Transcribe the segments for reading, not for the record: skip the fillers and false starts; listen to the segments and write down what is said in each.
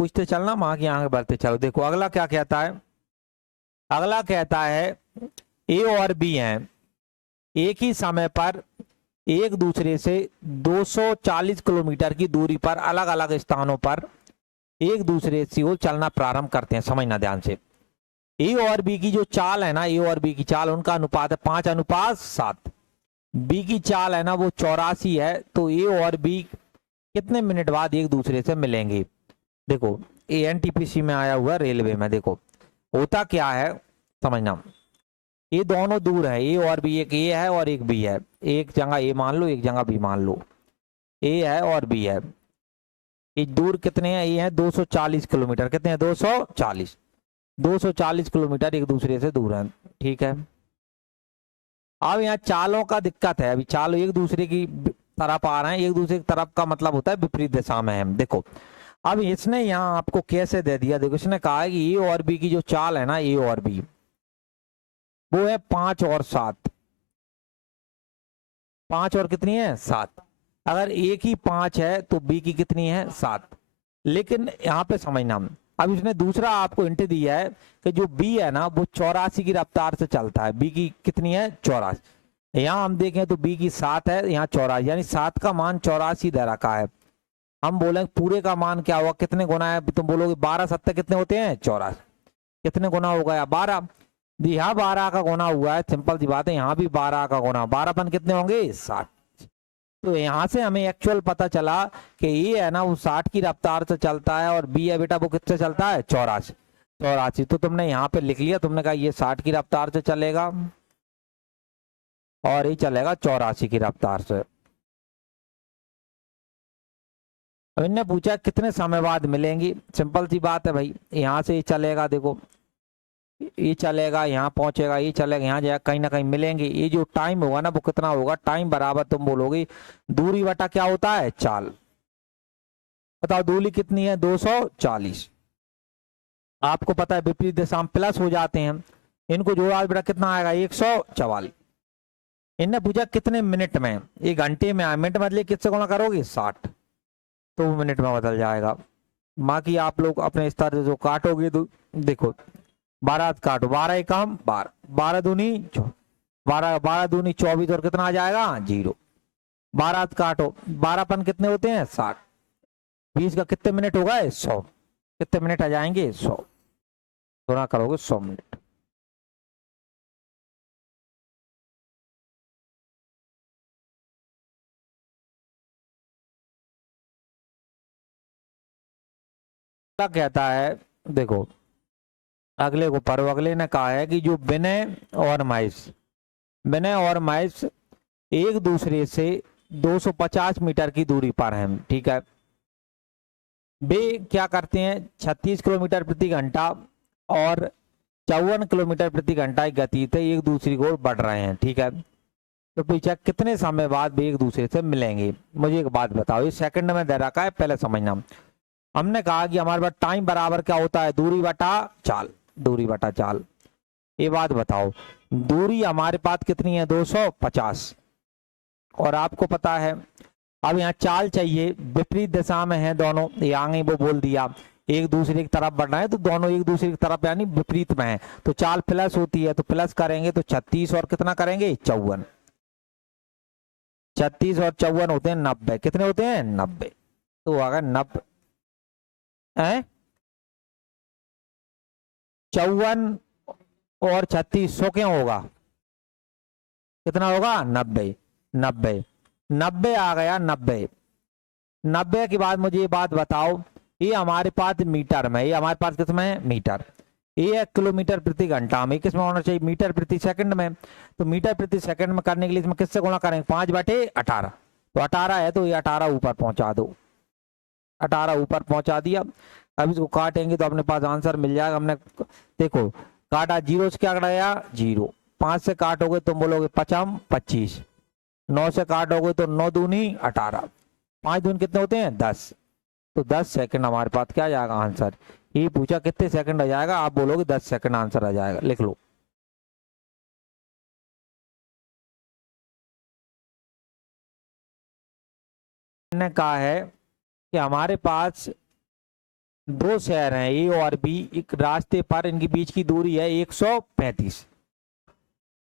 पूछते चलना, वहां की आगे बढ़ते चलो। देखो अगला क्या कहता है, अगला कहता है ए और बी हैं एक ही समय पर एक दूसरे से 240 किलोमीटर की दूरी पर अलग अलग स्थानों पर एक दूसरे से वो चलना प्रारंभ करते हैं। समझना ध्यान से, ए और बी की जो चाल है ना, ए और बी की चाल, उनका अनुपात है 5:7। बी की चाल है ना वो 84 है, तो ए और बी कितने मिनट बाद एक दूसरे से मिलेंगे। देखो ए एनटीपीसी में आया हुआ रेलवे में, देखो होता क्या है समझना, ये दोनों दूर है ए और बी, एक ए है और एक बी है, एक जगह ए मान लो एक जगह बी मान लो, ए है और बी है। ये दूर कितने हैं, ये है 240 किलोमीटर, कितने हैं 240, 240 किलोमीटर एक दूसरे से दूर है। ठीक है, अब यहाँ चालों का दिक्कत है, अभी चाल एक दूसरे की तरफ आ रहे हैं, एक दूसरे की तरफ का मतलब होता है विपरीत दिशा में है। देखो अब इसने यहाँ आपको कैसे दे दिया, देखो इसने कहा है कि ए और बी की जो चाल है ना, ए और बी वो है 5 और 7, 5 और कितनी है 7। अगर ए की 5 है तो बी की कितनी है 7। लेकिन यहाँ पे समझना, अब इसने दूसरा आपको हिंट दिया है कि जो बी है ना वो 84 की रफ्तार से चलता है, बी की कितनी है 84। यहाँ हम देखें तो बी की 7 है, यहाँ 84, यानी 7 का मान 84 दे रखा है। हम बोले पूरे का मान क्या होगा, कितने गुना है, तुम बोलोगे 12 7 कितने होते हैं 84, कितने गुना हो गया 12। यहाँ 12 का गुना हुआ है, सिंपल सी बात है, यहाँ भी 12 का गुना, 12 कितने होंगे 60। तो यहाँ से हमें एक्चुअल पता चला कि ये है ना वो 60 की रफ्तार से चलता है और बी है बेटा वो किससे चलता है 84, 84। तो तुमने यहाँ पे लिख लिया, तुमने कहा ये 60 की रफ्तार से चलेगा और ये चलेगा 84 की रफ्तार से। अब इनने पूछा कितने समय बाद मिलेंगी, सिंपल सी बात है भाई, यहाँ से ये चलेगा, देखो ये चलेगा यहाँ पहुंचेगा, ये चलेगा यहाँ जाएगा, कहीं ना कहीं मिलेंगे। ये जो टाइम होगा ना वो कितना होगा, टाइम बराबर तुम बोलोगे दूरी बटा क्या होता है चाल। बताओ दूरी कितनी है 240, आपको पता है विपरीत दिशा में प्लस हो जाते हैं, इनको जोड़ा बेटा कितना आएगा 144। इनने पूछा कितने मिनट में, एक घंटे में, मिनट मतलब किससे गुणा करोगे 60, तो वो मिनट में बदल जाएगा। बाकी आप लोग अपने स्तर से जो काटोगे तो देखो 12 काटो, 12 एकम 12, 12 दूनी 12, 12 दूनी 24 और कितना आ जाएगा 0। 12 काटो, 12 कितने होते हैं 60, 20 का कितने मिनट होगा 100, कितने मिनट आ जाएंगे 100, गुणा करोगे 100 मिनट। क्या कहता है, देखो अगले को पढ़ो, अगले ने कहा है कि जो विनय और महेश, विनय और महेश एक दूसरे से 250 मीटर की दूरी पर हैं। ठीक है, वे क्या करते हैं 36 किलोमीटर प्रति घंटा और 54 किलोमीटर प्रति घंटा की गति से एक दूसरे को बढ़ रहे हैं। ठीक है, तो पीछे कितने समय बाद वे एक दूसरे से मिलेंगे। मुझे एक बात बताओ, ये सेकंड में दे रखा है, पहले समझना। हमने कहा कि हमारे पास टाइम बराबर क्या होता है दूरी बटा चाल, दूरी बटा चाल। ये बात बताओ, दूरी हमारे पास कितनी है 250, और आपको पता है अब यहाँ चाल चाहिए, विपरीत दिशा में है दोनों, ये आगे वो बोल दिया एक दूसरे की तरफ बढ़ना है, तो दोनों एक दूसरे की तरफ यानी विपरीत में है, तो चाल प्लस होती है, तो प्लस करेंगे तो 36 और कितना करेंगे 54, 36 और 54 होते हैं 90, कितने होते हैं 90, तो अगर 90 है 54 और 36 100 क्यों होगा, कितना होगा 90, 90, 90 आ गया 90। 90 के बाद मुझे ये बात बताओ, ये हमारे पास मीटर में, ये हमारे पास किसमें है मीटर, ये है किलोमीटर प्रति घंटा में, किसमें होना चाहिए मीटर प्रति सेकंड में। तो मीटर प्रति सेकंड में करने के लिए इसमें किससे गुणा करेंगे 5/18, तो 18 है तो ये 18 ऊपर पहुंचा दो, 18 ऊपर पहुंचा दिया। अब इसको काटेंगे तो अपने पास आंसर मिल जाएगा। हमने देखो काटा, जीरो से क्या गया 0, 5 से काटोगे तुम बोलोगे 5 25, 9 से काटोगे तो 9 दूनी 18, 5 दूनी कितने होते हैं 10, तो 10 सेकंड हमारे पास क्या आ जाएगा आंसर। ये पूछा कितने सेकंड आ जाएगा, आप बोलोगे 10 सेकंड आंसर आ जाएगा, लिख लो। ने कहा है कि हमारे पास दो शहर हैं ए और बी, एक रास्ते पर इनके बीच की दूरी है 135।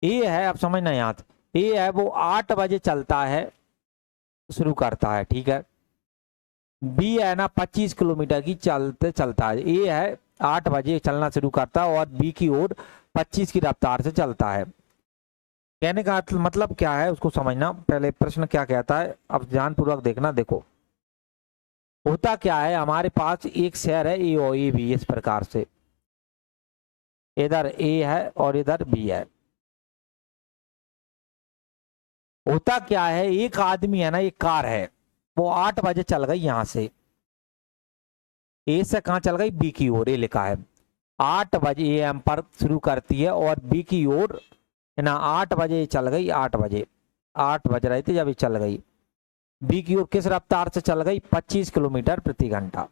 ए है, अब समझना याद, ए है वो 8 बजे चलता है, शुरू करता है, ठीक है। बी है ना 25 किलोमीटर की चलते चलता है। ए है 8 बजे चलना शुरू करता है और बी की ओर 25 की रफ्तार से चलता है। कहने का मतलब क्या है उसको समझना, पहले प्रश्न क्या कहता है अब ध्यानपूर्वक देखना। देखो होता क्या है, हमारे पास एक शहर है ए और ए बी, इस प्रकार से इधर ए है और इधर बी है। होता क्या है, एक आदमी है ना, एक कार है, वो 8 बजे चल गई यहां से, ए से कहां चल गई, बी की ओर, ए लिखा है 8 बजे एम पर शुरू करती है और बी की ओर है ना 8 बजे चल गई, 8 बजे 8 बज रहे थे जब ये चल गई। बी की ओर किस रफ्तार से चल गई, 25 किलोमीटर प्रति घंटा।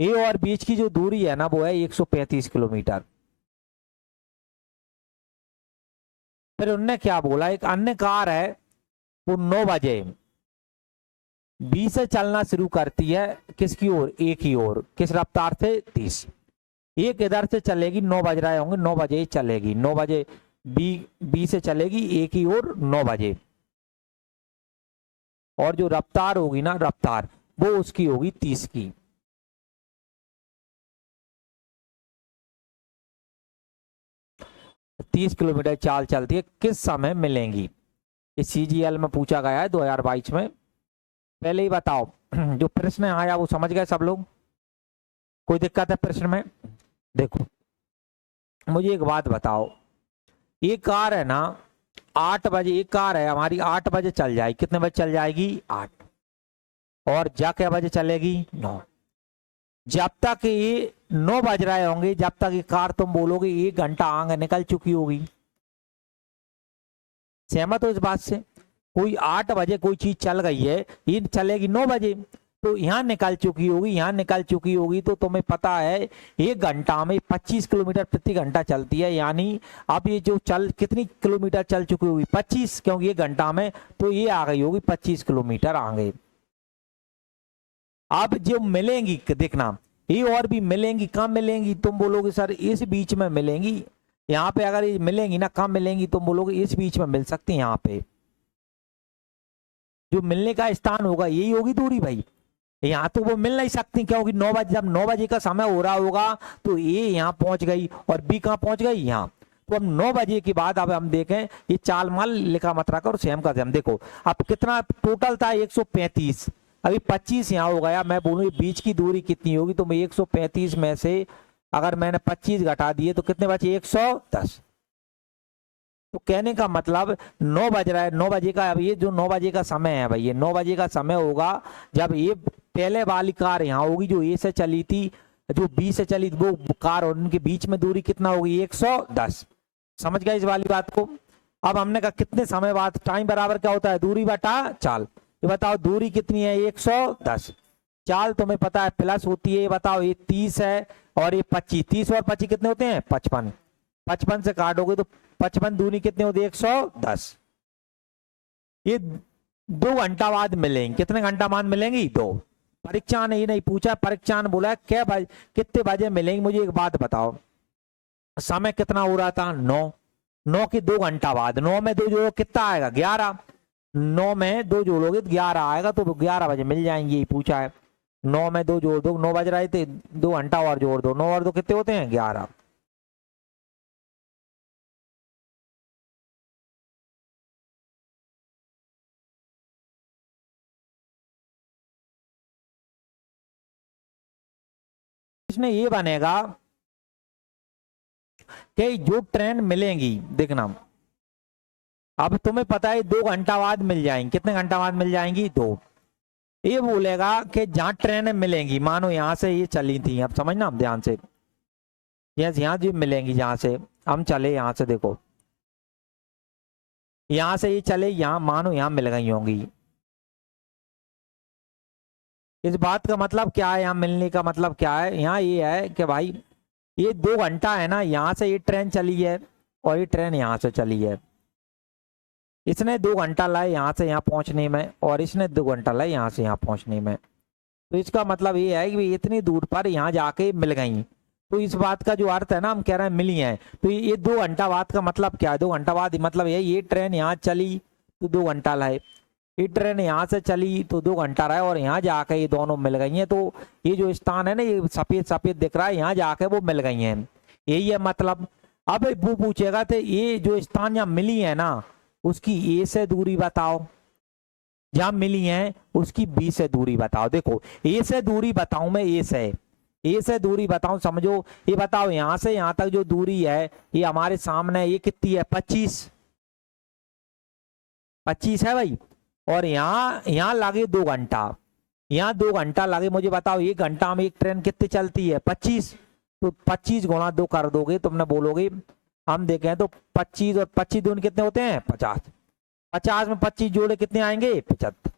ए और बीच की जो दूरी है ना वो है 135 किलोमीटर। फिर उनने क्या बोला, एक अन्य कार है वो 9 बजे बी से चलना शुरू करती है, किसकी ओर, ए की ओर, किस रफ्तार से, 30। एक इधर से चलेगी, 9 बज रहे होंगे, 9 बजे चलेगी, 9 बजे बी बी से चलेगी ए की ओर 9 बजे, और जो रफ्तार होगी ना, रफ्तार वो उसकी होगी 30 की। तीस किलोमीटर चाल चलती है, किस समय मिलेंगी, इस सीजीएल में पूछा गया है 2022 में। पहले ही बताओ जो प्रश्न आया वो समझ गए सब लोग, कोई दिक्कत है प्रश्न में। देखो मुझे एक बात बताओ, ये कार है ना 8 बजे, एक कार है हमारी 8 बजे चल जाएगी, कितने बजे चल जाएगी, 8, और जा क्या बजे चलेगी, 9। जब तक ये 9 बज रहे होंगे, जब तक ये कार तुम बोलोगे 1 घंटा आगे निकल चुकी होगी। सहमत हो इस बात से, कोई 8 बजे कोई चीज चल गई है, ये चलेगी 9 बजे, तो यहाँ निकल चुकी होगी, यहाँ निकल चुकी होगी, तो तुम्हें पता है 1 घंटा में 25 किलोमीटर प्रति घंटा चलती है, यानी अब ये जो चल कितनी किलोमीटर चल चुकी होगी, 25, क्योंकि 1 घंटा में, तो ये आ गई होगी 25 किलोमीटर आगे। अब जो मिलेंगी देखना, ये और भी मिलेंगी, कम मिलेंगी, तुम बोलोगे सर इस बीच में मिलेंगी, यहाँ पे अगर ये मिलेंगी ना कम मिलेंगी, तुम बोलोगे इस बीच में मिल सकती है, यहाँ पे जो मिलने का स्थान होगा यही होगी दूरी भाई। यहाँ तो वो मिल नहीं सकती, क्योंकि 9 बजे, जब 9 बजे का समय हो रहा होगा तो ए यहाँ पहुंच गई और बी कहाँ पहुंच गई, यहाँ। तो अब 9 बजे के बाद अब हम देखें, ये चाल माल लिखा मत रखा और सेम कर दे। हम देखो अब कितना टोटल था, 135, अभी 25 यहाँ हो गया, मैं बोलूँ बीच की दूरी कितनी होगी, तो मैं 135 में से अगर मैंने 25 घटा दिए तो कितने बचे, 110। तो कहने का मतलब 9 बज रहा है, 9 बजे का, अब ये जो 9 बजे का समय है भाई, ये 9 बजे का समय होगा जब ये पहले वाली कार यहाँ होगी जो ए से चली थी, जो बी से चली वो कार, और उनके बीच में दूरी कितना होगी, 110। समझ गए इस वाली बात को। अब हमने कहा कितने समय बाद, टाइम बराबर क्या होता है, दूरी बटा चाल। ये बताओ दूरी कितनी है, 110, चाल तुम्हें पता है प्लस होती है, ये बताओ ये 30 है और ये 25, 30 और 25 कितने होते हैं, 55, 55 से काटोगे तो 55 दूनी कितने होती है, 110। ये 2 घंटा बाद मिलेंगे, कितने घंटा बाद मिलेंगी, 2। परीक्षा ने ये नहीं पूछा, परीक्षा ने बोला क्या बजे, कितने बजे मिलेंगे। मुझे एक बात बताओ, समय कितना हो रहा था, 9, 9 के 2 घंटा बाद, 9 में 2 जोड़ो कितना आएगा, 11, 9 में 2 जोड़ोगे तो 11 आएगा, तो 11 बजे मिल जाएंगे, ये पूछा है। 9 में 2 जोड़ दो, 9 बज रहे थे, 2 घंटा और जोड़ दो, 9 और 2 कितने होते हैं, 11। इसमें ये बनेगा कि जो ट्रेन मिलेंगी, देखना अब तुम्हें पता है 2 घंटा बाद मिल जाएंगी, कितने घंटा बाद मिल जाएंगी, 2। ये बोलेगा कि जहां ट्रेनें मिलेंगी, मानो यहां से ये चली थी, अब समझना आप ध्यान से, यहाँ जो मिलेंगी, जहां से हम चले, यहाँ से देखो, यहाँ से ये चले, यहाँ मानो यहाँ मिल गई होंगी। इस बात का मतलब क्या है, यहाँ मिलने का मतलब क्या है, यहाँ ये है कि भाई ये 2 घंटा है ना, यहाँ से ये ट्रेन चली है और ये ट्रेन यहाँ से चली है, इसने 2 घंटा लाए यहाँ से यहाँ पहुंचने में, और इसने 2 घंटा लाए यहाँ से यहाँ पहुंचने में। तो इसका मतलब ये है कि इतनी दूर पर यहाँ जाके मिल गई। तो इस बात का जो अर्थ है ना, हम कह रहे हैं मिली हैं, तो ये 2 घंटा बाद का मतलब क्या है? 2 घंटा बाद मतलब ये ट्रेन यहाँ चली तो 2 घंटा लाए, ये ट्रेन यहाँ से चली तो 2 घंटा रहे, और यहाँ जाके ये दोनों मिल गई हैं। तो ये जो स्थान है ना, ये सफेद सफेद दिख रहा है, यहाँ जाके वो मिल गई हैं, यही है मतलब। अब वो पूछेगा तो ये जो स्थान यहाँ मिली है ना, उसकी ए से दूरी बताओ, जहां मिली हैं उसकी बी से दूरी बताओ। देखो ए से दूरी बताऊं मैं, ए से दूरी बताऊं, समझो। ये बताओ यहां से यहां तक जो दूरी है, ये हमारे सामने ये कितनी है? 25 है भाई। और यहाँ लगे 2 घंटा, यहाँ 2 घंटा लगे। मुझे बताओ 1 घंटा में एक ट्रेन कितनी चलती है? 25। तो 25 गुणा 2 कर दोगे, तुमने बोलोगे, हम देखें तो 25 और 25 दूनी कितने होते हैं? 50। 50 में 25 जोड़े कितने आएंगे? 75।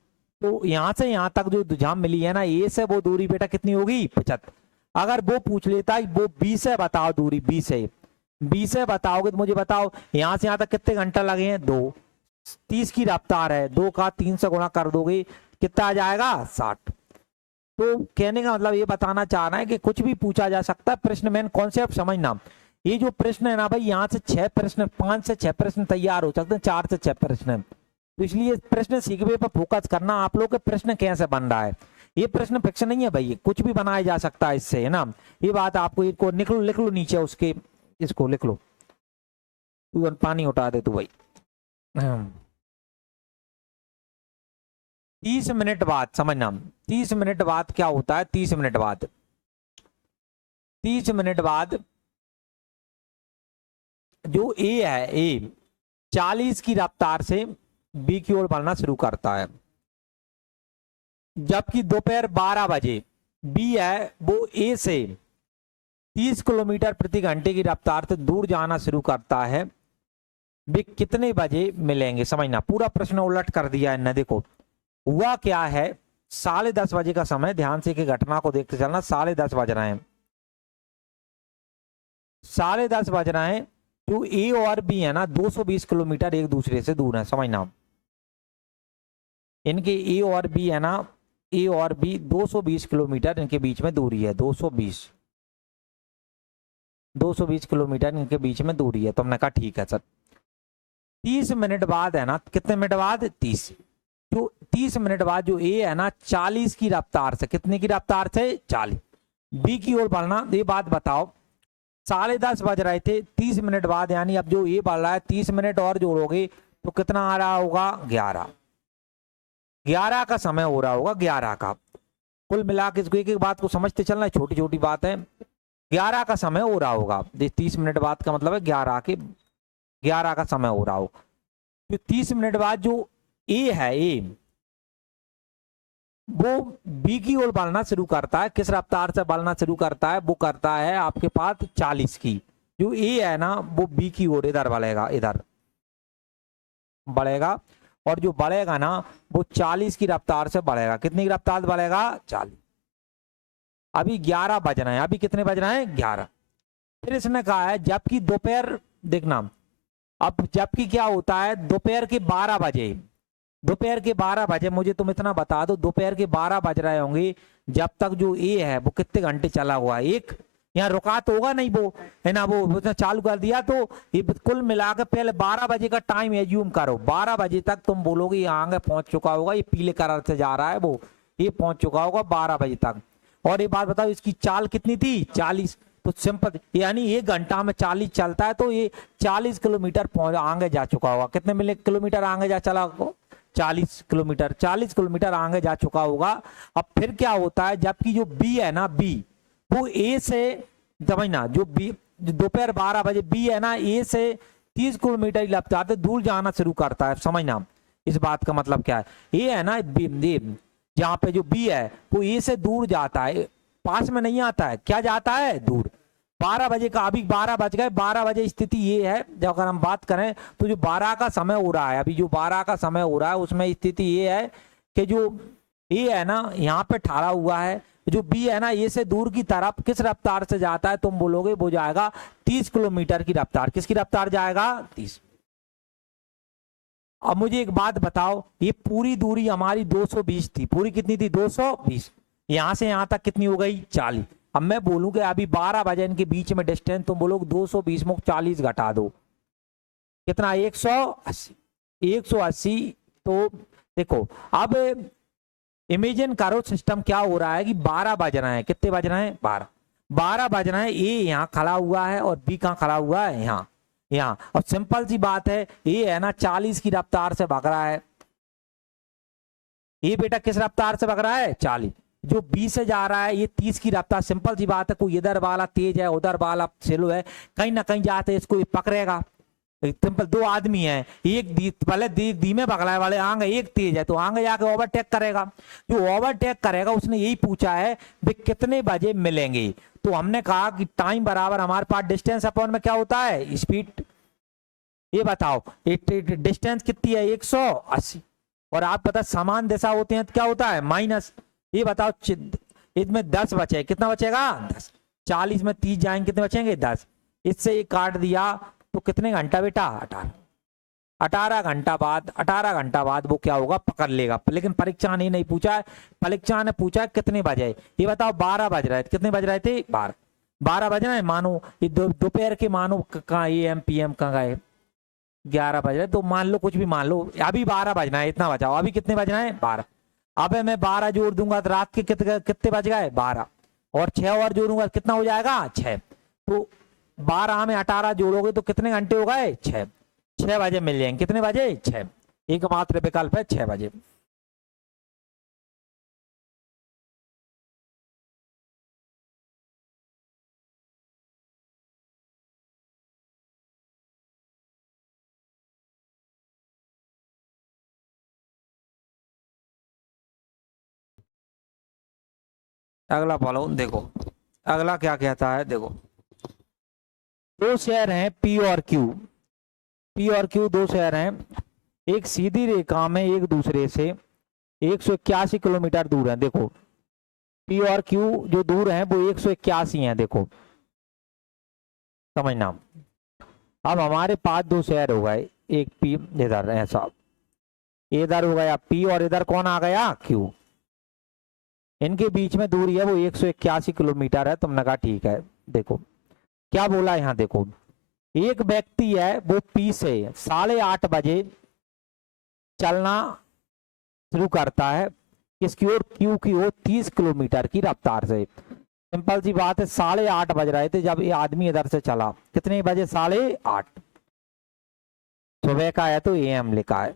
तो यहाँ से यहाँ तक जो जहां मिली है ना, ए से वो दूरी बेटा कितनी होगी? 75। अगर वो पूछ लेता है वो बी से बताओ दूरी, बी से बताओगे तो मुझे बताओ यहाँ से यहाँ तक कितने घंटा लगे हैं? 2। 30 की रफ्तार है, 2 का 3 से गुणा कर दोगे, कितना आ जाएगा? 60। तो कहने का मतलब ये बताना चाह रहा है कि कुछ भी पूछा जा सकता है, प्रश्न में कॉन्सेप्ट समझना। ये जो प्रश्न है ना भाई, यहाँ से 6 प्रश्न, 5 से 6 प्रश्न तैयार हो सकते हैं, 4 से 6 प्रश्न। तो इसलिए प्रश्न सीखने पर फोकस करना, आप लोग के प्रश्न कैसे बन रहा है। ये प्रश्न फिक्स नहीं है भाई, कुछ भी बनाया जा सकता है इससे, है ना। ये बात आपको इसको लिख लो नीचे उसके, इसको लिख लो। तू पानी उठा दे तू भाई। 30 मिनट बाद समझना, 30 मिनट बाद क्या होता है? 30 मिनट बाद, 30 मिनट बाद जो ए है, ए 40 की रफ्तार से बी की ओर बढ़ना शुरू करता है, जबकि दोपहर 12 बजे बी है वो ए से 30 किलोमीटर प्रति घंटे की रफ्तार से दूर जाना शुरू करता है। वे कितने बजे मिलेंगे? समझना, पूरा प्रश्न उलट कर दिया है ना। देखो हुआ क्या है, 10:30 बजे का समय, ध्यान से कि घटना को देखते चलना। 10:30 बज रहे हैं, 10:30 बज रहे हैं। जो ए और बी है ना, 220 किलोमीटर एक दूसरे से दूर है, समझना। इनके ए और बी है ना, ए और बी 220 किलोमीटर इनके बीच में दूरी है, 220 किलोमीटर इनके बीच में दूरी है। तो हमने कहा ठीक है सर। 30 मिनट बाद है ना, कितने मिनट बाद? 30। जो 30 मिनट बाद जो ए है ना, 40 की रफ्तार से, कितने की रफ्तार से? 40 बी की ओर बढ़ना। ये बात बताओ, 10:30 बज रहे थे, 30 मिनट बाद, यानी अब जो ए बढ़ रहा है 30 मिनट और जोड़ोगे तो कितना आ रहा होगा? 11 का समय हो रहा होगा, 11 का। कुल मिला के इसको एक एक बात को समझते चलना, छोटी छोटी बात है। 11 का समय हो रहा होगा, 30 मिनट बाद का मतलब है 11 का समय हो रहा हो। तो 30 मिनट बाद जो ए है, ए वो बी की ओर बढ़ना शुरू करता है। किस रफ्तार से बढ़ना शुरू करता है? वो करता है आपके पास 40 की। जो ए है ना, वो बी की ओर इधर बढ़ेगा, इधर बढ़ेगा, और जो बढ़ेगा ना वो 40 की रफ्तार से बढ़ेगा। कितनी की रफ्तार से बढ़ेगा? 40। अभी 11 बज रहे हैं, अभी कितने बज रहे हैं? 11। फिर इसने कहा है जबकि दोपहर, देखना, अब जबकि क्या होता है? दोपहर के 12 बजे, दोपहर के 12 बजे, मुझे तुम इतना बता दो, दोपहर के 12 बज रहे होंगे जब तक जो ए है वो कितने घंटे चला हुआ है? एक। यहाँ रुका तो होगा नहीं वो, है ना, वो उसने चालू कर दिया। तो ये कुल मिलाकर पहले 12 बजे का टाइम एज्यूम करो, 12 बजे तक तुम बोलोगे यहाँ आगे पहुंच चुका होगा, ये पीले कलर से जा रहा है वो, ये पहुंच चुका होगा 12 बजे तक। और ये बात बताओ, इसकी चाल कितनी थी? 40। तो सिंपल, यानी 1 घंटा में 40 चलता है, तो ये 40 किलोमीटर आगे जा चुका होगा। कितने किलोमीटर आगे जा चला? 40 किलोमीटर, 40 किलोमीटर आगे जा चुका होगा। अब फिर क्या होता है, जबकि जो बी है ना, बी वो ए से, समझना, जो बी दोपहर 12 बजे बी है ना, ए से 30 किलोमीटर रफ्तार से दूर जाना शुरू करता है। समझना इस बात का मतलब क्या है। ए है ना, जहाँ पे जो बी है वो ए से दूर जाता है, पास में नहीं आता है। क्या जाता है? दूर। 12 बजे का, अभी 12 बज गए, 12 बजे स्थिति ये है, जब अगर हम बात करें तो जो 12 का समय हो रहा है, अभी जो 12 का समय हो रहा है उसमें स्थिति ये है कि जो ए है ना यहाँ पे ठहरा हुआ है, जो बी है ना ए से दूर की तरफ किस रफ्तार से जाता है? तुम बोलोगे वो जाएगा 30 किलोमीटर की रफ्तार। किसकी रफ्तार जाएगा? 30। अब मुझे एक बात बताओ, ये पूरी दूरी हमारी 220 थी, पूरी कितनी थी 220, यहां से यहां तक कितनी हो गई 40। अब मैं बोलूं कि अभी 12 बजे इनके बीच में डिस्टेंस, तुम बोलोगे 220 में 40 घटा दो, कितना 180, 180। तो देखो अब इमेजिन करो सिस्टम क्या हो रहा है कि 12 बज रहे हैं, कितने बज रहे हैं 12, 12 बज रहे हैं, ए यहाँ खड़ा हुआ है और बी कहाँ खड़ा हुआ है यहाँ, यहाँ। और सिंपल सी बात है, ये है ना 40 की रफ्तार से भाग रहा है, ये बेटा किस रफ्तार से भाग रहा है 40, जो बी से जा रहा है ये 30 की रफ्तार। सिंपल सी बात है, कोई इधर वाला तेज है उधर वाला स्लो है, कहीं ना कहीं जाते इसको पकड़ेगा। सिंपल, दो आदमी हैं, एक पहले धीमे भगलाए वाले आगे, एक तेज है तो आगे जाके ओवरटेक करेगा। जो ओवरटेक करेगा उसने यही पूछा है वे कितने बजे मिलेंगे, तो हमने कहा कि टाइम बराबर हमारे पास डिस्टेंस अपॉन में क्या होता है स्पीड। ये बताओ डिस्टेंस कितनी है 180, और आप पता समान दिशा होते हैं तो क्या होता है माइनस। ये बताओ इसमें 10 बचे, कितना बचेगा 10, 40 में 30 जाएंगे कितने बचेंगे 10, इससे ये काट दिया तो कितने घंटा बेटा 18, 18 घंटा बाद, 18 घंटा बाद वो क्या होगा पकड़ लेगा। लेकिन परीक्षा ने नहीं पूछा है, परीक्षा ने पूछा है कितने बजे। ये बताओ 12 बज रहे थे, कितने बज रहे थे 12, 12 बज रहे हैं, मानो ये दोपहर के मानो कहाँ AM PM कहाँ गए 11 बज रहे, तो मान लो कुछ भी मान लो, अभी 12 बजना है, इतना बचाओ, अभी कितने बजना है 12। अब मैं 12 जोड़ दूंगा तो रात के कितने बज गए 12, और 6 और जोड़ूंगा कितना हो जाएगा 6, तो 12 में 18 जोड़ोगे तो कितने घंटे हो गए 6, 6 बजे मिल जाएंगे, कितने बजे 6, एकमात्र विकल्प है 6 बजे। अगला फॉलो देखो, अगला क्या कहता है देखो, दो शहर हैं P और Q, P और Q दो शहर हैं, एक सीधी रेखा में एक दूसरे से 181 किलोमीटर दूर है। देखो P और Q जो दूर हैं वो 181 है, देखो समझना। अब हमारे पास दो शहर हो गए, एक P इधर ऐसा, इधर हो गया P और इधर कौन आ गया Q, इनके बीच में दूरी है वो 181 किलोमीटर है। तुमने कहा ठीक है, देखो क्या बोला यहाँ, देखो एक व्यक्ति है वो P से 8:30 बजे चलना शुरू करता है, किसकी ओर Q की ओर 30 किलोमीटर की रफ्तार से। सिंपल सी बात है, 8:30 बज रहे थे जब ये आदमी इधर से चला, कितने बजे 8:30 सुबह का है तो AM लिखा है।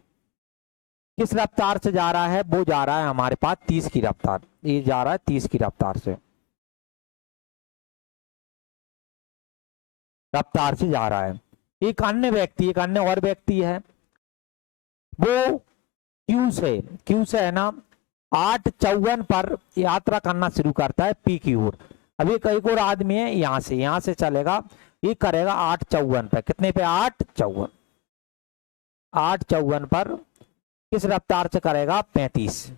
किस रफ्तार से जा रहा है, वो जा रहा है हमारे पास 30 की रफ्तार, ये जा रहा है 30 की रफ्तार से, रफ्तार से जा रहा है। एक अन्य व्यक्ति, एक अन्य और व्यक्ति है वो क्यू से है ना 8:54 पर यात्रा करना शुरू करता है P की ओर। अभी कई और आदमी है यहाँ से चलेगा, ये करेगा 8:54 पे, कितने पे 8:54, 8:54 पर किस रफ्तार से करेगा 35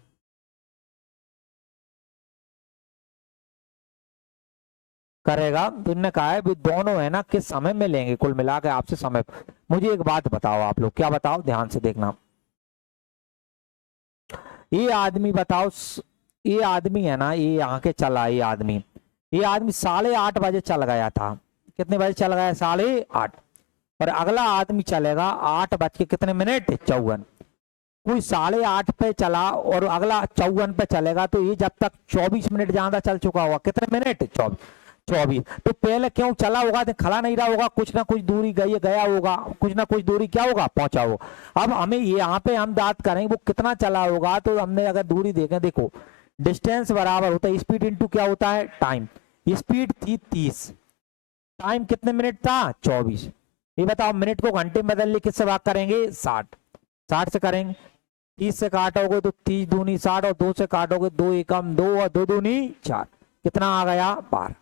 करेगा। तो इन्होंने कहा है भी दोनों है ना किस समय में लेंगे, कुल मिला के आपसे समय। मुझे एक बात बताओ आप लोग, क्या बताओ ध्यान से देखना, ये आदमी बताओ, ये आदमी है ना, ये यहाँ के चला, ये आदमी 8:30 बजे चल गया था, कितने बजे चल गया 8:30, और अगला आदमी चलेगा 8:54, कोई 8:30 पे चला और अगला 54 पे चलेगा, तो ये जब तक 24 मिनट ज्यादा चल चुका होगा, कितने मिनट 24। तो पहले क्यों चला होगा, तो खड़ा नहीं रहा होगा, कुछ ना कुछ दूरी गया होगा, कुछ ना कुछ दूरी क्या होगा पहुंचा होगा। अब हमें यहाँ पे हम बात करें वो कितना चला होगा, तो हमने अगर दूरी देखें, देखो डिस्टेंस बराबर होता है स्पीड इंटू क्या होता है टाइम, स्पीड थी 30, टाइम कितने मिनट था 24। ये बताओ मिनट को घंटे में बदलने किससे भाग करेंगे 60 से करेंगे, 30 से काटोगे तो 30 दूनी 60, और 2 से काटोगे 2 एकम 2 और 2 दूनी 4, कितना आ गया 12।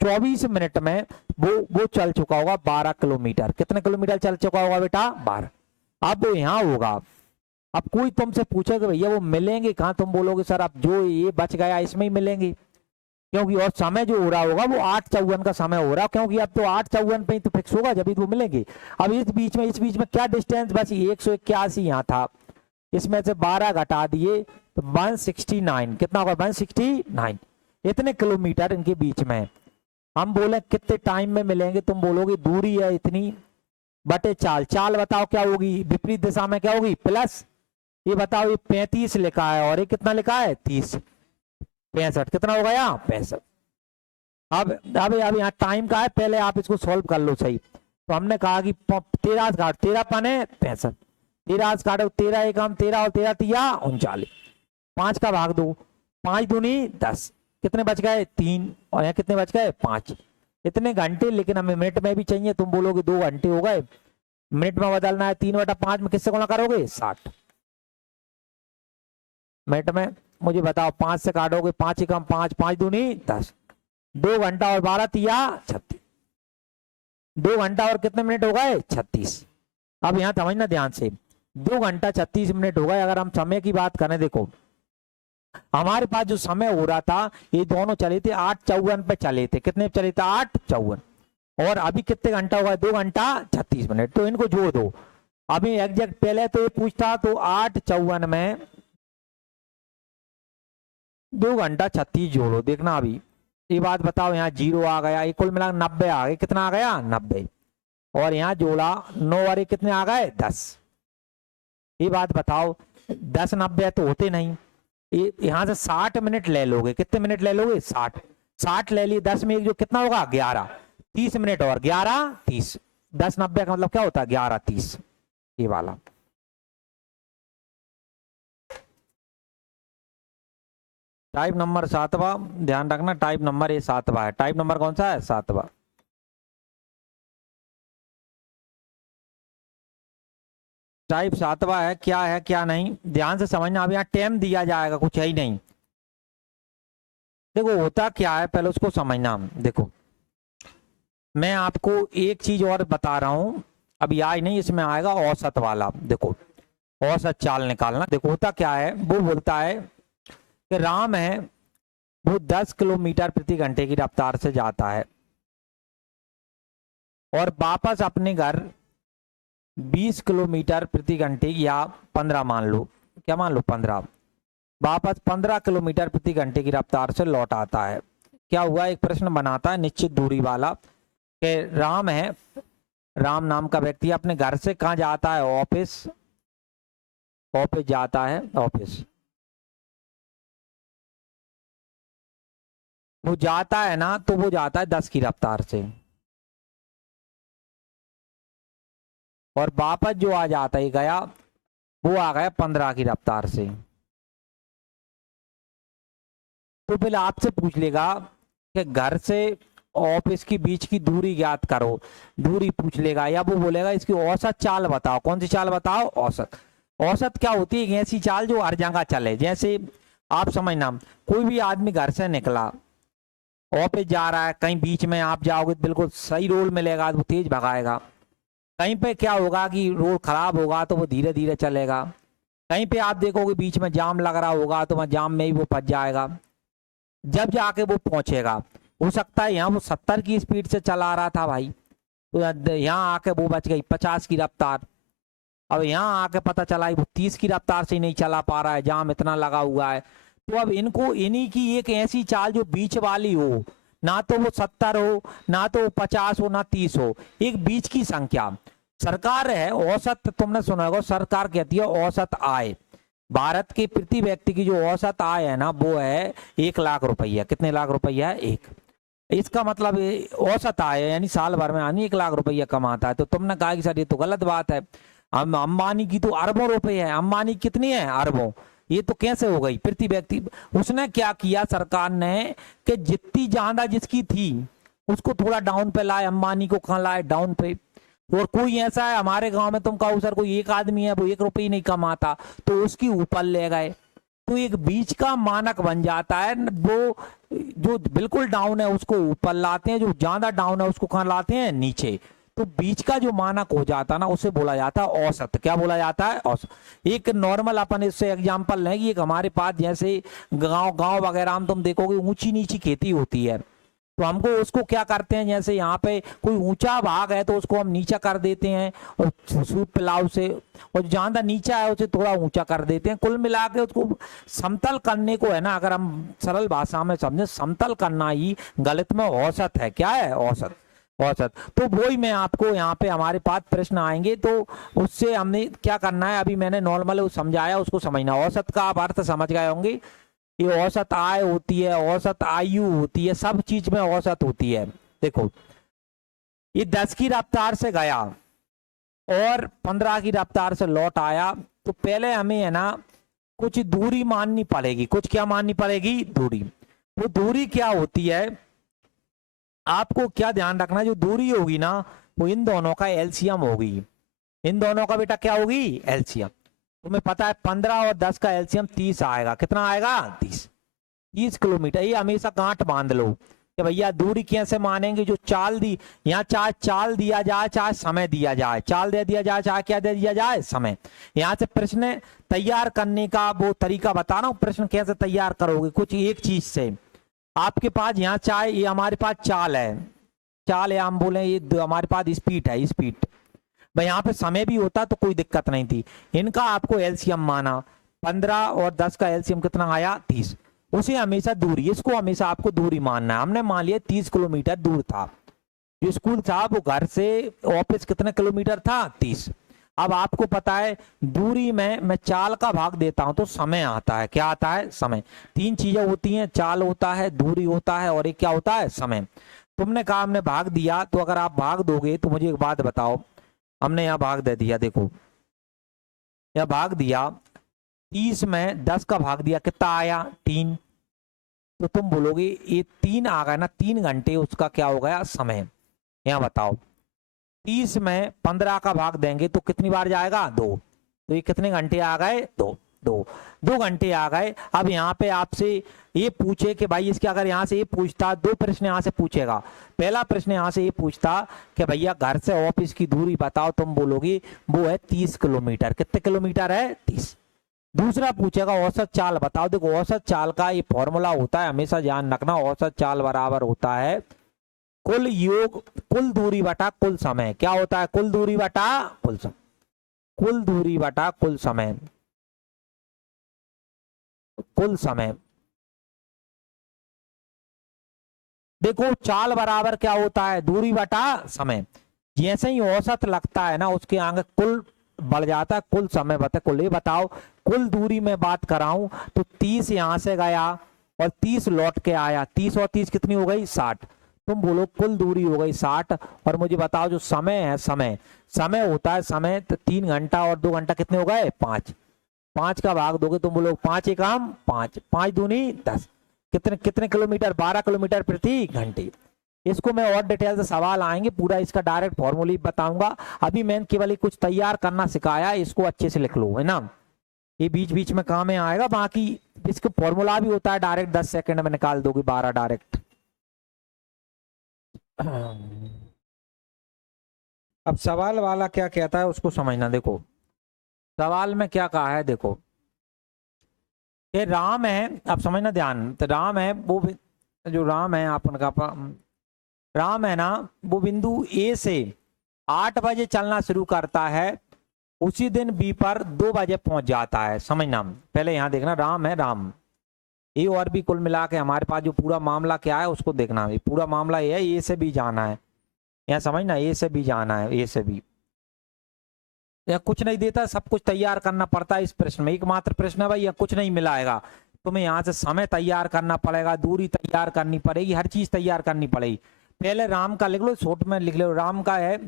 24 मिनट में वो चल चुका होगा 12 किलोमीटर, कितने किलोमीटर चल चुका होगा बेटा 12। अब वो यहाँ होगा, अब कोई तुमसे पूछेगा भैया वो मिलेंगे कहाँ, तुम बोलोगे सर अब जो ये बच गया इसमें ही मिलेंगे, क्योंकि और समय जो हो रहा होगा वो 8:54 का समय हो रहा, क्योंकि अब तो 8:54 पे ही तो फिक्स होगा जब भी तो मिलेंगे। अब इस बीच में क्या डिस्टेंस बची, 181 यहाँ था, इसमें से 12 घटा दिए तो 169, कितना होगा 169, इतने किलोमीटर इनके बीच में। हम बोले कितने टाइम में मिलेंगे, तुम बोलोगे दूरी है इतनी बटे चाल, चाल बताओ क्या होगी, विपरीत दिशा में क्या होगी प्लस, ये बताओ ये 35 लिखा है और ये कितना लिखा है 30, 65 कितना होगा यहाँ 65। अब यहाँ टाइम का है, पहले आप इसको सॉल्व कर लो सही। तो हमने कहा कि 13 घाट 13 पने 65, 13 काटो 13 एकम 13 और 13 तिया 39, 5 का भाग दो, 5 दूनी 10, कितने बच गए 3 और यहाँ कितने बच गए 5, इतने घंटे। लेकिन हमें मिनट में भी चाहिए, तुम बोलोगे 2 घंटे हो गए, मिनट में बदलना है, 3/5 में किससे गुणा करोगे 60 मिनट में। मुझे बताओ 5 से काटोगे, 5 एकम 5, 5 दूनी 10, 2 घंटा और 12 तिया 36, 2 घंटा और कितने मिनट हो गए 36। अब यहाँ समझना ध्यान से, 2 घंटा 36 मिनट हो गए। अगर हम समय की बात करें, देखो हमारे पास जो समय हो रहा था ये दोनों चले थे 8:54 पे चले थे, कितने चले थे 8:54, और अभी कितने घंटा होगा 2 घंटा 36 मिनट, तो इनको जोड़ दो। अभी एग्जैक्ट पहले तो ये पूछता तो 8:54 में 2 घंटा 36 जोड़ो, देखना अभी ये बात बताओ, यहाँ 0 आ गया, ये कुल मिला 90 आ गए, कितना आ गया 90, और यहाँ जोड़ा 9 और कितने आ गए 10। ये बात बताओ 10 90 तो होते नहीं, यहाँ से 60 मिनट ले लोगे, कितने मिनट ले लोगे 60, 60 ले लिए, 10 में एक जो कितना होगा 11, 30 मिनट और 11 30, 10 90 का मतलब क्या होता है 11 30, ये वाला। टाइप नंबर 7वां, ध्यान रखना टाइप नंबर ये 7वां है। टाइप नंबर कौन सा है 7वां। टाइप 7वां है, क्या है क्या नहीं ध्यान से समझना। अब यहाँ टाइम दिया जाएगा, कुछ है ही नहीं। देखो होता क्या है पहले उसको समझना। देखो मैं आपको एक चीज और बता रहा हूं, अभी आई नहीं, इसमें आएगा औसत वाला। देखो औसत चाल निकालना। देखो होता क्या है, वो बोलता है कि राम है वो 10 किलोमीटर प्रति घंटे की रफ्तार से जाता है और वापस अपने घर 20 किलोमीटर प्रति घंटे या 15 मान लो, क्या मान लो 15, वापस 15 किलोमीटर प्रति घंटे की रफ्तार से लौट आता है। क्या हुआ, एक प्रश्न बनाता है निश्चित दूरी वाला कि राम है, राम नाम का व्यक्ति अपने घर से कहाँ जाता है ऑफिस, ऑफिस जाता है, ऑफिस वो जाता है ना, तो वो जाता है 10 की रफ्तार से और वापस जो आ जाता है गया वो आ गया 15 की रफ्तार से। तो पहले आपसे पूछ लेगा कि घर से ऑफिस के बीच की दूरी ज्ञात करो, दूरी पूछ लेगा, या वो बोलेगा इसकी औसत चाल बताओ। कौन सी चाल बताओ, औसत। औसत क्या होती है, ऐसी चाल जो हर जगह चले। जैसे आप समझना, कोई भी आदमी घर से निकला ऑफिस जा रहा है, कहीं बीच में आप जाओगे बिल्कुल सही रोड मिलेगा तो वो तेज भगाएगा, कहीं पे क्या होगा कि रोड खराब होगा तो वो धीरे धीरे चलेगा, कहीं पे आप देखोगे बीच में जाम लग रहा होगा तो वहां जाम में ही वो फंस जाएगा। जब जाके वो पहुंचेगा, हो सकता है यहाँ वो 70 की स्पीड से चला रहा था भाई, तो यहाँ आके वो बच गई 50 की रफ्तार। अब यहाँ आके पता चला वो 30 की रफ्तार से नहीं चला पा रहा है, जाम इतना लगा हुआ है। तो अब इनको इन्हीं की एक ऐसी चाल जो बीच वाली हो, ना तो वो 70 हो, ना तो वो 50 हो, ना 30 हो, एक बीच की संख्या। सरकार है औसत, तुमने सुना होगा, सरकार कहती है औसत आय। भारत के प्रति व्यक्ति की जो औसत आय है ना वो है 1 लाख रुपया। कितने लाख रुपया है, 1। इसका मतलब औसत आय यानी साल भर में आनी 1 लाख रुपया कमाता है। तो तुमने कहा कि सर ये तो गलत बात है, हम अंबानी की तो अरबों रुपए है। अंबानी कितनी है, अरबों। ये तो कैसे हो गई प्रति व्यक्ति। उसने क्या किया सरकार ने कि जितनी ज्यादा जिसकी थी उसको थोड़ा डाउन पे लाए, अंबानी को कहाँ लाए डाउन पे। और कोई ऐसा है हमारे गांव में, तुम कहो सर कोई एक आदमी है वो 1 रुपये नहीं कमाता, तो उसकी ऊपर ले गए। तो एक बीच का मानक बन जाता है, वो जो बिल्कुल डाउन है उसको ऊपर लाते हैं, जो ज्यादा डाउन है उसको कहाँ लाते हैं, नीचे। तो बीच का जो मानक हो जाता है ना उसे बोला जाता है औसत। क्या बोला जाता है? औसत। एक नॉर्मल अपन इससे एग्जांपल लें कि एक हमारे पास जैसे गांव गांव वगैरह में तुम देखोगे ऊंची नीची खेती होती है, तो हमको उसको क्या करते हैं, जैसे यहाँ पे कोई ऊंचा भाग है तो उसको हम नीचा कर देते हैं और सूप पिलाव से, और जहाँ नीचा है उसे थोड़ा ऊंचा कर देते हैं। कुल मिला के उसको समतल करने को है ना, अगर हम सरल भाषा में समझे, समतल करना ही गणित में औसत है। क्या है? औसत। औसत। तो वही मैं आपको यहाँ पे हमारे पास प्रश्न आएंगे तो उससे हमने क्या करना है, अभी मैंने नॉर्मल समझाया उसको समझना। औसत का आप अर्थ समझ गए होंगे। ये औसत आय होती है, औसत आयु होती है, सब चीज में औसत होती है। देखो ये 10 की रफ्तार से गया और 15 की रफ्तार से लौट आया, तो पहले हमें है ना कुछ दूरी माननी पड़ेगी। कुछ क्या माननी पड़ेगी? दूरी। वो दूरी क्या होती है, आपको क्या ध्यान रखना, जो दूरी होगी ना वो इन दोनों का एलसीएम होगी। इन दोनों का बेटा क्या होगी? एलसीएम। तुम्हें पता है 15 और 10 का एलसीएम 30 आएगा। कितना आएगा? 30 किलोमीटर। ये हमेशा गांठ बांध लो कि भैया दूरी कैसे मानेंगे, जो चाल दी, यहाँ चाहे चाल दिया जाए चाहे समय दिया जाए, चाल दे दिया जाए चाहे क्या दे दिया जाए, समय। यहाँ से प्रश्न तैयार करने का वो तरीका बता रहा हूँ, प्रश्न कैसे तैयार करोगे। कुछ एक चीज से आपके पास यहाँ चाहे, ये हमारे पास चाल है, चाल है, हम बोले ये हमारे पास स्पीड है, स्पीड भाई, यहाँ पे समय भी होता तो कोई दिक्कत नहीं थी। इनका आपको एलसीएम माना, 15 और 10 का एलसीएम कितना आया? 30। उसे हमेशा दूरी, इसको हमेशा आपको दूरी मानना है। हमने मान लिया 30 किलोमीटर दूर था, जो स्कूल था वो घर से ऑफिस कितने किलोमीटर था? 30। अब आपको पता है दूरी में मैं चाल का भाग देता हूं तो समय आता है। क्या आता है? समय। तीन चीजें होती हैं, चाल होता है, दूरी होता है और एक क्या होता है? समय। तुमने कहा हमने भाग दिया, तो अगर आप भाग दोगे तो मुझे एक बात बताओ, हमने यहाँ भाग दे दिया, देखो यहाँ भाग दिया, 30 में 10 का भाग दिया, कितना आया? 3। तो तुम बोलोगे ये 3 आ गया ना, 3 घंटे उसका क्या हो गया? समय। यहाँ बताओ 30 में 15 का भाग देंगे तो कितनी बार जाएगा? 2। तो ये कितने घंटे आ गए? 2 घंटे आ गए। अब यहाँ पे आपसे ये पूछे कि भाई इसके, अगर यहाँ से ये पूछता, दो प्रश्न यहाँ से पूछेगा। पहला प्रश्न यहाँ से ये पूछता कि भैया घर से ऑफिस की दूरी बताओ, तुम बोलोगी वो है 30 किलोमीटर। कितने किलोमीटर है? 30। दूसरा पूछेगा औसत चाल बताओ। देखो औसत चाल का ये फॉर्मूला होता है, हमेशा ध्यान रखना, औसत चाल बराबर होता है कुल योग, कुल दूरी बटा कुल समय। क्या होता है? कुल दूरी बटा कुल समय। कुल दूरी बटा कुल समय, कुल समय। देखो चाल बराबर क्या होता है? दूरी बटा समय। जैसे ही औसत लगता है ना उसके आगे कुल बढ़ जाता है, कुल समय बता कुल। ये बताओ कुल दूरी में बात कराऊं तो 30 यहां से गया और 30 लौट के आया, 30 और 30 कितनी हो गई? 60। तुम बोलो कुल दूरी हो गई 60। और मुझे बताओ जो समय है, समय होता है, समय तो 3 घंटा और 2 घंटा कितने हो गए? 5। 5 का भाग दोगे तुम बोलो 5 एकम 5, 5 दूनी 10। कितने कितने किलोमीटर? 12 किलोमीटर प्रति घंटे। इसको मैं और डिटेल से सवाल आएंगे, पूरा इसका डायरेक्ट फॉर्मूला बताऊंगा। अभी मैंने केवल कुछ तैयार करना सिखाया, इसको अच्छे से लिख लो, है ना, ये बीच बीच में काम में आएगा। बाकी इसका फॉर्मूला भी होता है डायरेक्ट, 10 सेकंड में निकाल दोगे 12 डायरेक्ट। अब सवाल वाला क्या कहता है उसको समझना। देखो सवाल में क्या कहा है, देखो ये राम है, अब समझना ध्यान। तो राम है वो, जो राम है आपका राम है ना, वो बिंदु ए से 8 बजे चलना शुरू करता है, उसी दिन बी पर 2 बजे पहुंच जाता है। समझना, पहले यहाँ देखना राम है, राम ए और बी कुल मिला के हमारे पास जो पूरा मामला क्या है उसको देखना है। पूरा मामला ये है, ए से बी जाना है, यहाँ समझना, ए से बी जाना है, ए से बी। यहाँ कुछ नहीं देता, सब कुछ तैयार करना पड़ता है इस प्रश्न में। एकमात्र प्रश्न है भाई, यहाँ कुछ नहीं मिलाएगा तुम्हें, यहाँ से समय तैयार करना पड़ेगा, दूरी तैयार करनी पड़ेगी, हर चीज तैयार करनी पड़ेगी। पहले राम का लिख लो, शॉर्ट में लिख लो। राम का है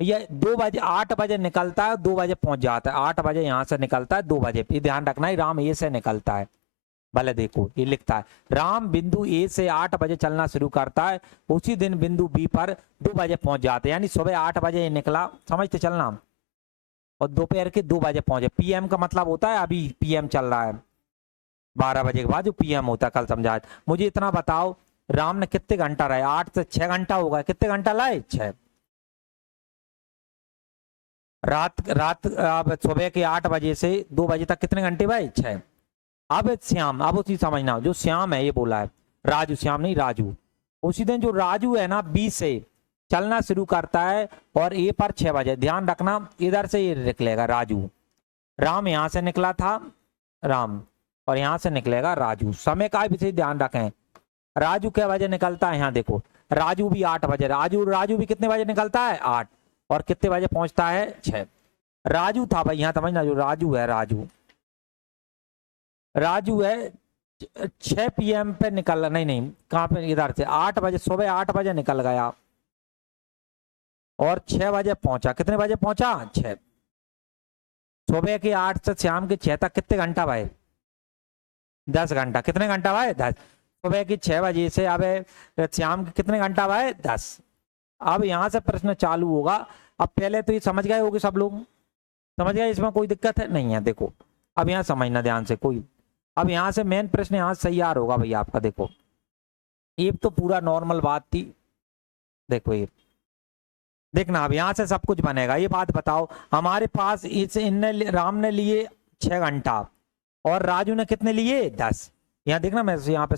ये 2 बजे, 8 बजे निकलता है, 2 बजे पहुंच जाता है। 8 बजे यहाँ से निकलता है, 2 बजे, ये ध्यान रखना है, राम ए से निकलता है। भले देखो ये लिखता है राम बिंदु ए से 8 बजे चलना शुरू करता है, उसी दिन बिंदु बी पर 2 बजे पहुंच जाते हैं। यानी सुबह 8 बजे ये निकला, समझते चलना, और दोपहर के 2 बजे पहुंचे। पीएम का मतलब होता है अभी पीएम चल रहा है, 12 बजे के बाद जो पीएम होता है, कल समझा। मुझे इतना बताओ राम ने कितने घंटा रहे? 8 से 6 घंटा होगा। कितने घंटा लाए? 6। रात रात अब सुबह के 8 बजे से 2 बजे तक कितने घंटे भाई 6। अब श्याम, अब उसी समझना, जो श्याम है ये बोला है राजू, श्याम नहीं राजू, उसी दिन जो राजू है ना बी से चलना शुरू करता है और ए पर 6 बजे, ध्यान रखना इधर से ये निकलेगा राजू, राम यहां से निकला था राम, और यहां से निकलेगा राजू। समय का भी ध्यान रखें, राजू क्या बजे निकलता है, यहाँ देखो राजू भी 8 बजे, राजू भी कितने बजे निकलता है 8, और कितने बजे पहुंचता है 6। राजू था भाई, यहाँ समझना, जो राजू है राजू है 6 PM पे निकल, नहीं कहाँ पे, इधर से 8 बजे, सुबह 8 बजे निकल गया और 6 बजे पहुंचा, कितने बजे पहुंचा 6। सुबह के 8 से शाम के 6 तक कितने घंटा भाई 10 घंटा, कितने घंटा भाई 10। सुबह की 6 बजे से अब शाम के कितने घंटा भाई 10। अब यहां से प्रश्न चालू होगा। अब पहले तो ये समझ गए होगे सब लोग, समझ गए, इसमें कोई दिक्कत है नहीं है। देखो अब यहाँ समझना ध्यान से, कोई अब यहाँ से मेन प्रश्न यहाँ से तैयार होगा भैया आपका। देखो ये तो पूरा नॉर्मल बात थी, देखो ये देखना, अब यहाँ से सब कुछ बनेगा। ये बात बताओ, हमारे पास राम ने लिए 6 घंटा और राजू ने कितने लिए 10। यहाँ देखना, मैं यहाँ पे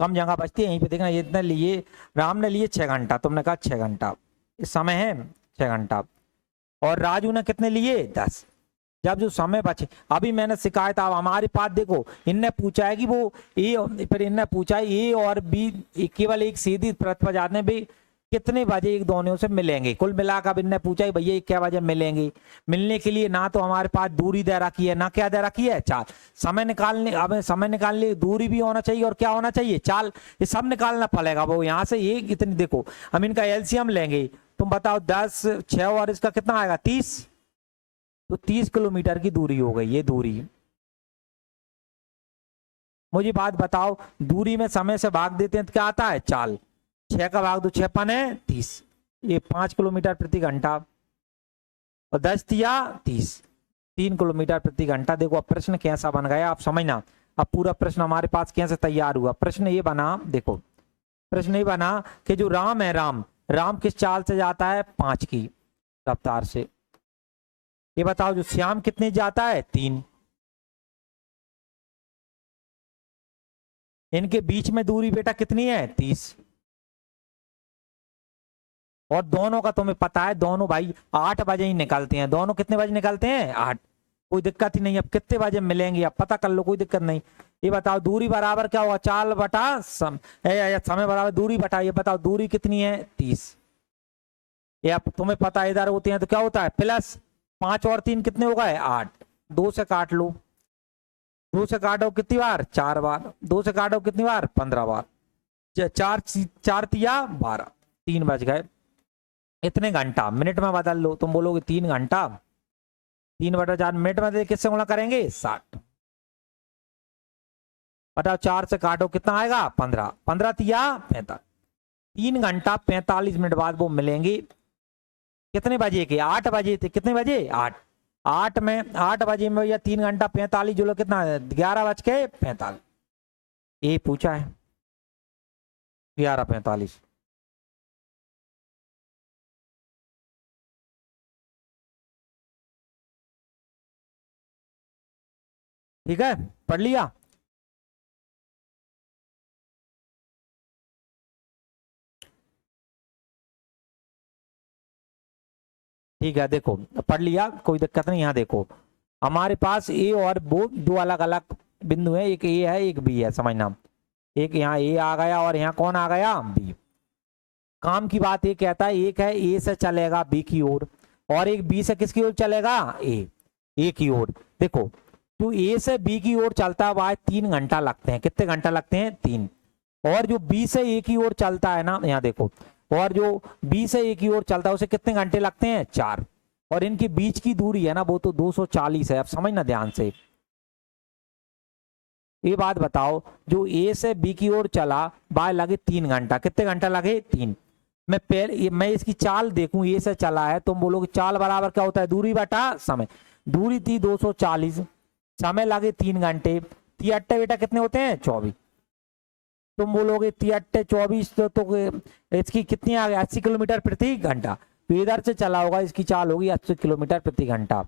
कम जगह बचती है, यहीं पे देखना, ये इतने लिए, राम ने लिए 6 घंटा, तुमने कहा 6 घंटा, इस समय है 6 घंटा, और राजू ने कितने लिए 10। जब जो समय बचे, अभी मैंने सिखाया था, अब हमारे पास देखो इनने पूछा है कि वो ए, फिर इनने पूछा है ए और बी केवल एक सीधी प्रश्न जाते हैं कितने बजे एक दोनों से मिलेंगे। कुल मिलाकर अब इनने पूछा है भैया क्या बजे मिलेंगे। मिलने के लिए ना तो हमारे पास दूरी दे रखी है, ना क्या दे रखी है चाल। समय निकालने, अब समय निकालने दूरी भी होना चाहिए और क्या होना चाहिए चाल, ये सब निकालना पड़ेगा। वो यहाँ से एक इतनी, देखो हम इनका एलसीएम लेंगे, तुम बताओ 10 6 और इसका कितना आएगा 30, तो 30 किलोमीटर की दूरी हो गई ये दूरी। मुझे बात बताओ, दूरी में समय से भाग देते हैं तो क्या आता है चाल, 6 का भाग दो 6 पने 30, ये 5 किलोमीटर प्रति घंटा, और 10 तिया 30, 3 किलोमीटर प्रति घंटा। देखो अब प्रश्न कैसा बन गया आप समझना। अब पूरा प्रश्न हमारे पास कैसे तैयार हुआ। प्रश्न ये बना, देखो प्रश्न ये बना कि जो राम है, राम किस चाल से जाता है 5 की रफ्तार से। ये बताओ जो श्याम कितने जाता है 3। इनके बीच में दूरी बेटा कितनी है 30, और दोनों का तुम्हें पता है, दोनों भाई 8 बजे ही निकलते हैं। दोनों कितने बजे निकलते हैं 8, कोई दिक्कत ही नहीं। अब कितने बजे मिलेंगे अब पता कर लो, कोई दिक्कत नहीं। ये बताओ दूरी बराबर क्या होगा, चाल बटा समय बराबर दूरी बटा, ये बताओ दूरी कितनी है 30। ये अब तुम्हें पता है इधर होते हैं तो क्या होता है प्लस 5 और 3 कितने हो गए 8, 2 से काट लो, 2 से काटो कितनी बार 4 बार, 2 से काटो कितनी बार 15 बार, 4 तिया 12, 3 बज गए। इतने घंटा मिनट में बदल लो, तुम बोलोगे 3 घंटा, 3/4 मिनट में किससे गुणा करेंगे 60। बताओ 4 से काटो कितना आएगा 15, 15 तिया 45, 3 घंटा 45 मिनट बाद वो मिलेंगे। कितने बजे के 8 बजे थे, कितने बजे 8 में 8 बजे में या 3 घंटा 45 जो लोग कितना 11:45, ये पूछा है 11:45। ठीक है पढ़ लिया। ठीक है देखो पढ़ लिया, कोई दिक्कत नहीं। यहाँ देखो हमारे पास ए और बो 2 अलग अलग बिंदु है, एक ए है एक बी है, समझना। एक यहाँ ए आ गया और यहाँ कौन आ गया बी। काम की बात ये कहता है, एक है ए से चलेगा बी की ओर और एक बी से किसकी ओर चलेगा ए की ओर। देखो जो ए से बी की ओर चलता है वह 3 घंटा लगते हैं। कितने घंटा लगते हैं 3। और जो बी से ए की ओर चलता है ना, यहाँ देखो, और जो बी से ए की ओर चलता है उसे कितने घंटे लगते हैं 4। और इनके बीच की दूरी है ना वो तो 240 है। अब समझना ध्यान से, ये बात बताओ जो ए से बी की ओर चला वह लगे 3 घंटा। कितने घंटा लगे 3। मैं इसकी चाल देखूं, ए से चला है, तुम बोलोगे चाल बराबर क्या होता है दूरी बटा समय। दूरी थी 240, समय लगे 3 घंटे, 3 अट्टे बेटा कितने होते हैं 24। तुम बोलोगे 3 अट्टे 24 तो इसकी कितनी आ गई 80 किलोमीटर प्रति घंटा। तो इधर से चला होगा, इसकी चाल होगी 80 किलोमीटर प्रति घंटा।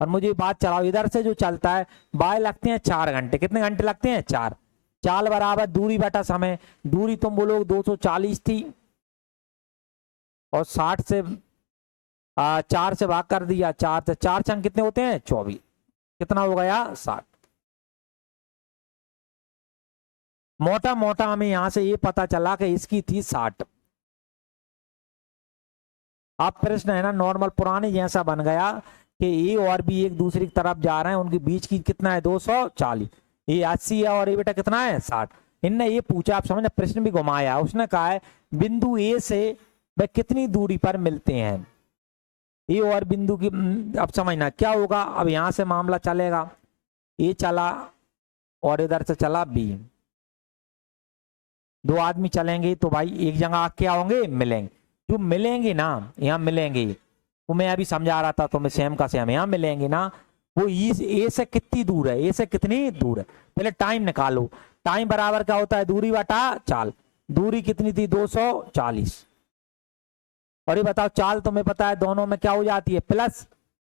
और मुझे बात चलाओ, इधर से जो चलता है बाय लगते हैं 4 घंटे। कितने घंटे लगते हैं? 4। चाल बराबर दूरी बटा समय। दूरी तुम बोलोगे 240 थी और 60 से 4 से भाग कर दिया, 4 से 4 छंग कितने होते हैं? 24। कितना हो गया? 60। मोटा मोटा हमें यहां से ये पता चला कि इसकी थी 60। अब प्रश्न है ना नॉर्मल पुराने जैसा बन गया कि ए और बी एक दूसरे की तरफ जा रहे हैं, उनके बीच की कितना है? 240। ये 80 है और ये बेटा कितना है? 60। इनने ये पूछा, आप समझना प्रश्न भी घुमाया। उसने कहा है बिंदु ए से वे कितनी दूरी पर मिलते हैं। ए और बिंदु की अब समझना क्या होगा। अब यहां से मामला चलेगा, ए चला और इधर से चला बी, दो आदमी चलेंगे तो भाई एक जगह क्या होंगे? मिलेंगे। जो मिलेंगे ना, यहाँ मिलेंगे, वो मैं अभी समझा रहा था तुम्हें, सेम का सेम यहाँ मिलेंगे ना, वो ए से कितनी दूर है? ए से कितनी दूर है? पहले टाइम निकालो। टाइम बराबर क्या होता है? दूरी बटा चाल। दूरी कितनी थी? 240। और ये बताओ चाल तुम्हें पता है दोनों में क्या हो जाती है? प्लस।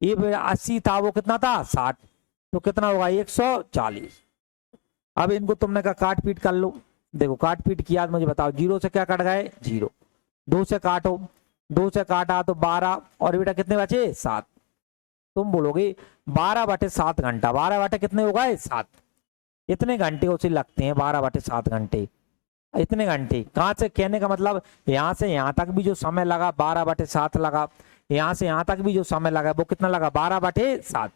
ये 80 था, वो कितना था? 60। तो कितना होगा? 140। अब इनको तुमने कहा काट पीट कर लो। देखो काट पीट किया तो मुझे बताओ, 0 से क्या कट गए? 0। 2 से काटो, 2 से काटा तो 12 और बेटा कितने बचे? 7। तुम बोलोगे 12/7 घंटा। 12 कितने हो गए? 7। इतने घंटे उसे लगते हैं, 12/7 घंटे। इतने घंटे कहाँ से? कहने का मतलब यहाँ से यहाँ तक भी जो समय लगा 12/7 लगा, यहाँ से यहाँ तक भी जो समय लगा वो कितना लगा? 12/7।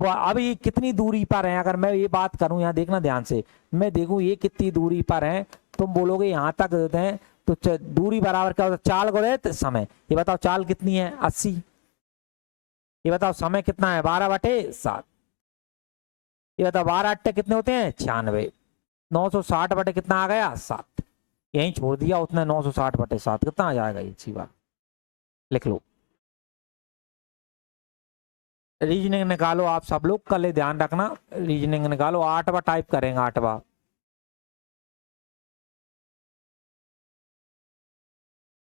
वो अब ये कितनी दूरी पर है? अगर मैं ये बात करूं, यहाँ देखना ध्यान से, मैं देखूं ये कितनी दूरी पर है, तुम बोलोगे यहाँ तक देते हैं तो दूरी बराबर क्या होता है? चाल गुणे समय। ये बताओ चाल कितनी है? 80। ये बताओ समय कितना है? 12/7। ये बताओ 12 कितने होते हैं? 96। 960 बटे कितना आ गया? 7। यहीं छोड़ दिया उतने, 960/7 कितना आ जाएगा? ये अच्छी बात लिख लो। रीजनिंग निकालो आप सब लोग, कल ध्यान रखना। रीजनिंग निकालो, 8वां टाइप करेंगे, 8वां।